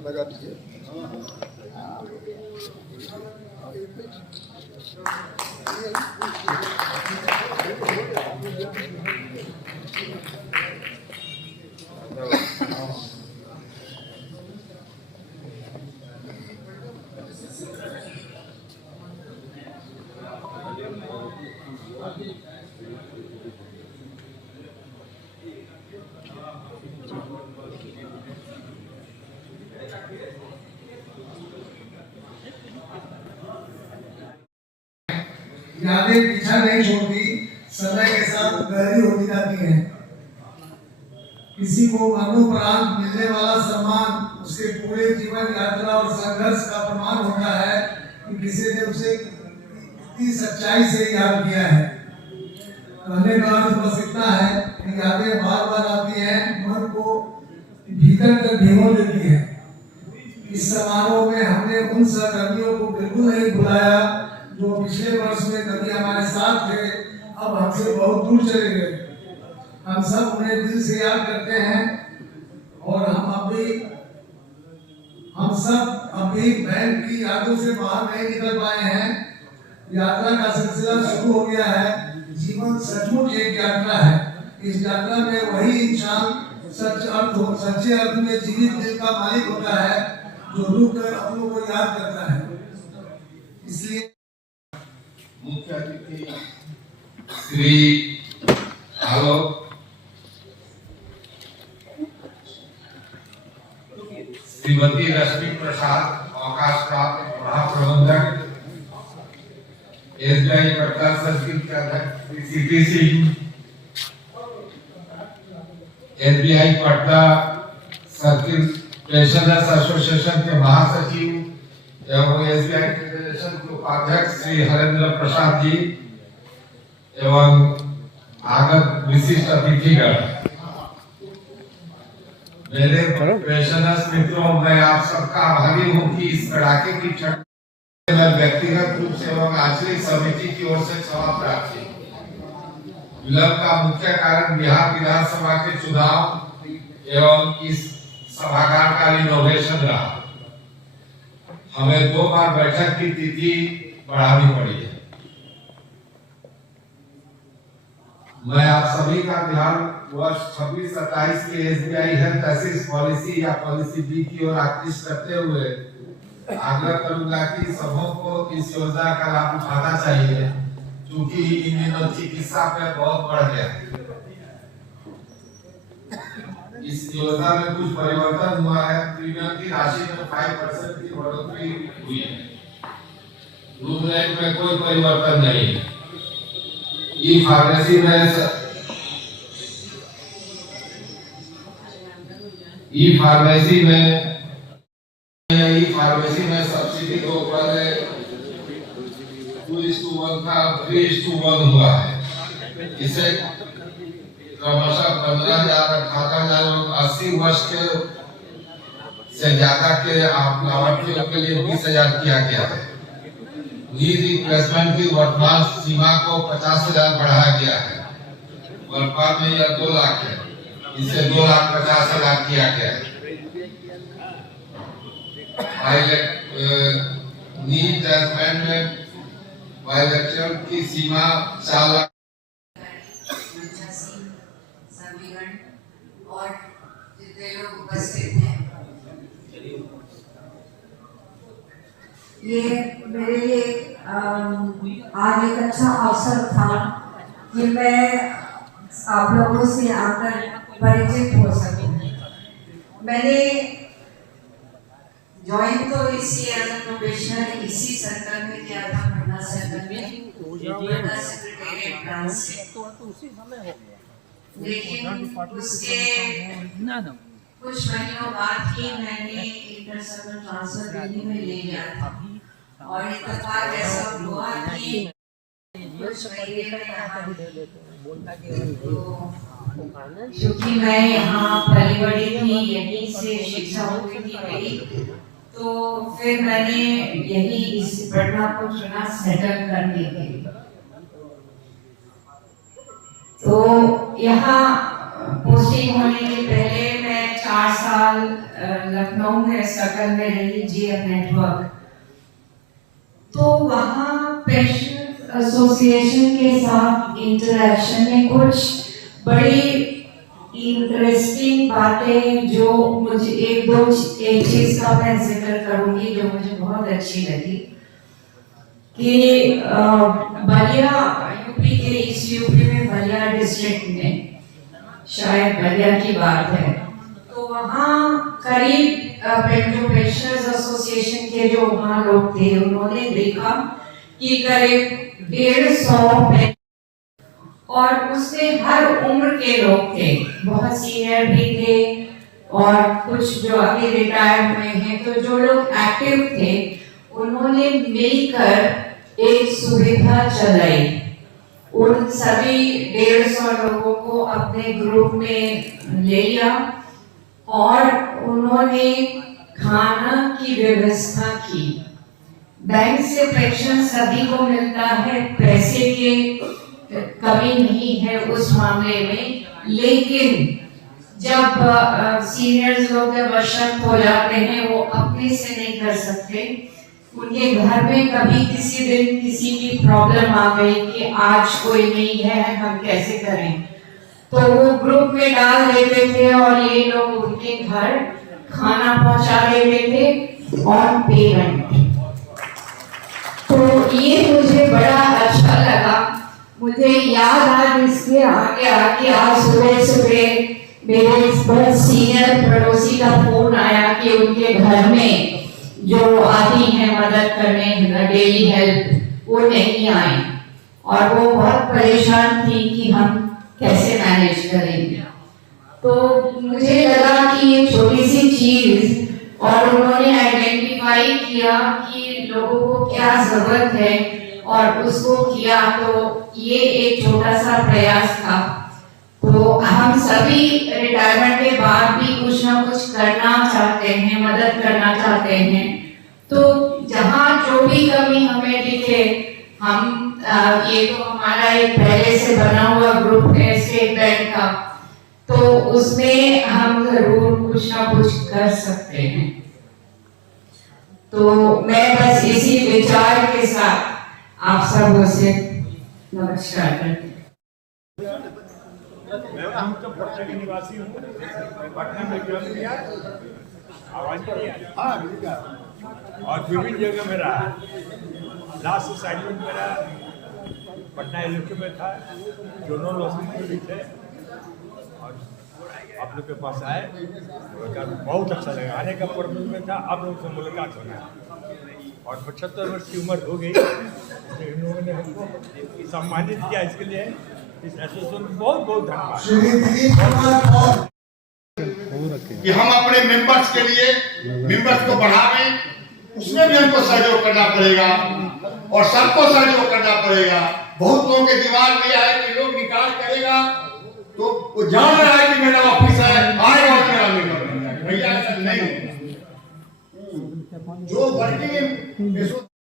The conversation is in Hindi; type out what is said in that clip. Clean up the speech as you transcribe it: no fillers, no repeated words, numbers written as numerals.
लगा दीजिए। यादें पीछा नहीं छोड़ती, समय के साथ गहरी होती जाती हैं। किसी को मरणोपरांत मिलने वाला सम्मान उसके पूरे जीवन यात्रा और संघर्ष का प्रमाण होता है कि किसी ने उसे कितनी सच्चाई से याद किया है। कहने का अर्थ बस इतना है कि यादें बार बार आती हैं, मन को भीतर तक भिगो देती है। इस समारोह में हमने उन सहकर्मियों को बिल्कुल नहीं भुलाया जो पिछले वर्ष में कभी हमारे साथ थे, अब हमसे बहुत दूर चले गए। हम सब उन्हें दिल से याद करते हैं और हम सब अभी बैंक की यादों से बाहर नहीं निकल पाए हैं। यात्रा का सिलसिला शुरू हो गया है। जीवन सचमुच एक यात्रा है। इस यात्रा में वही इंसान सच्चे अर्थ में जीवित दिल का मालिक होता है जो रुक कर अपनों को याद करता है। इसलिए मुख्य अतिथि श्री आलोक श्रीमती रश्मि प्रसाद अवकाश प्राप्त महाप्रबंधक एसबीआई पटना सर्किल के अध्यक्ष CP Singh, SBI Patna circle pensioners association के महासचिव एवं एसबीआई फेडरेशन के उपाध्यक्ष श्री हरेंद्र प्रसाद जी एवं आगत विशिष्ट अतिथिगण, मेरे पेंशनर्स मित्रों, मैं आप सबका आभारी हूँ कि इस कड़ाके की ठंड में व्यक्तिगत रूप से एवं आंचलिक समिति की ओर से क्षमा प्रार्थी। विलंब का मुख्य कारण बिहार विधानसभा के चुनाव एवं इस सभागार का रिनोवेशन रहा। हमें 2 बार बैठक की तिथि बढ़ानी पड़ी है। मैं आप सभी का ध्यान वर्ष 26-27 के एसबीआई हेल्थ असिस्ट पॉलिसी या पॉलिसी बी की ओर आकृष्ट करते हुए आग्रह करूंगा कि सबों को इस योजना का लाभ उठाना चाहिए, क्योंकि इन दिनों चिकित्सा पे बहुत बढ़ गया है। इस योजना में कुछ परिवर्तन हुआ है। प्रीमियम की राशि में 5% की बढ़ोतरी हुई है। रूम रेंट में कोई परिवर्तन नहीं है। ई फार्मेसी में सब्सिडी के ऊपर 2:1 था, 3:1 हुआ है। इसे क्रमशः 15,000, 18,000 और 80 वर्ष के से ज्यादा के लाभार्थियों के लिए 20,000 किया गया है। नी रिप्लेसमेंट की वर्तमान सीमा को 50,000 बढ़ाया गया है। वर्तमान में यह 2 लाख है, इसे 2,50,000 किया गया है। नी रिप्लेसमेंट में बाइलेक्चर की सीमा 4 लाख और जितने लोग उपस्थित हैं, ये मेरे लिए आज एक अच्छा अवसर था कि मैं आप लोगों से आकर परिचित हो सकूं। मैंने ज्वाइन तो इसी एज ए प्रोफेशनल इसी सर्कल में किया था, पटना सर्कल में, पटना सेक्रेटेरिएट ब्रांच से। लेकिन उसके कुछ महीनों बाद ही मैंने इंटर सर्कल ट्रांसफर दिल्ली में ले लिया था और इत्तेफाक ऐसा हुआ कि कुछ महीने में यहाँ, क्योंकि मैं यहाँ पली बड़ी थी, यहीं से शिक्षा हुई थी मेरी, तो फिर मैंने यही इस पटना को चुना सेटल करने के लिए। तो यहाँ पोस्टिंग होने के पहले मैं 4 साल लखनऊ में स्ट्रगल में रही, जीएफ नेटवर्क। तो वहाँ पेंशन एसोसिएशन के साथ इंटरेक्शन में कुछ बड़ी इंटरेस्टिंग बातें जो मुझे एक चीज का मैं जिक्र करूंगी जो मुझे बहुत अच्छी लगी कि बलिया यूपी के इस यूपी में बलिया डिस्ट्रिक्ट में, शायद बलिया की बात है, तो वहाँ करीब जो पेंशनर्स एसोसिएशन के जो वहाँ लोग थे उन्होंने देखा कि करीब 150 और उसमें हर उम्र के लोग थे, बहुत सीनियर भी थे और कुछ जो अभी रिटायर्ड में हैं। तो जो लोग एक्टिव थे उन्होंने मिलकर एक सुविधा चलाई, उन सभी 150 लोगों को अपने ग्रुप में ले लिया और उन्होंने खाना की व्यवस्था की। बैंक से पेंशन सभी को मिलता है, पैसे के कमी नहीं है उस मामले में, लेकिन जब सीनियर्स लोग जब अशक्त हो जाते हैं वो अपने से नहीं कर सकते, उनके घर में कभी किसी दिन किसी की प्रॉब्लम आ गई कि आज कोई नहीं है हम कैसे करें, तो वो ग्रुप में डाल देते थे और ये लोग उनके घर खाना पहुंचा देते थे ऑन पेमेंट। तो ये मुझे बड़ा अच्छा लगा। मुझे याद आज इसके आगे आज सुबह मेरे बहुत सीनियर पड़ोसी का फोन आया कि उनके घर में जो आती हैं मदद करने डेली हेल्प वो नहीं आए और वो बहुत परेशान थी कि हम कैसे मैनेज करेंगे। तो मुझे लगा कि ये छोटी सी चीज और उन्होंने आइडेंटिफाई किया कि लोगों को क्या जरूरत है और उसको किया, तो ये एक छोटा सा प्रयास था। तो हम सभी रिटायरमेंट के बाद भी कुछ ना कुछ करना चाहते हैं, मदद करना चाहते हैं। तो जहाँ जो भी कमी हमें दिखे हम ये तो हमारा एक पहले से बना हुआ ग्रुप है स्टेट बैंक का, तो उसमें हम जरूर कुछ ना कुछ कर सकते हैं। तो मैं बस इसी विचार के साथ आप सबों से नमस्कार करती हूँ। मैं तो पटना के निवासी हूँ, पटना में जन्म लिया, आवाज नहीं आई और विभिन्न जगह में रहा। लास्ट असाइनमेंट मेरा पटना एलओके में था, जोनल हॉस्पिटल भी थे और आप लोग के पास आए, बहुत अच्छा लगा। आने का पर्पज में था आप लोगों से मुलाकात होना और 75 वर्ष की उम्र हो गई, इन्होंने हमको सम्मानित किया, इसके लिए इस एसोसिएशन को बहुत बहुत धन्यवाद। कि हम अपने मेंबर्स के लिए मेंबर्स को बढ़ावें, उसमें भी हमको सहयोग करना पड़ेगा और सबको सहयोग करना पड़ेगा। बहुत लोगों के दिमाग में है कि लोग निकाल करेगा तो वो जान रहा है कि मेरा ऑफिस है, आएगा और मेरा मेंबर बन जाएगा। भैया ऐसा नहीं, जो वर्किंग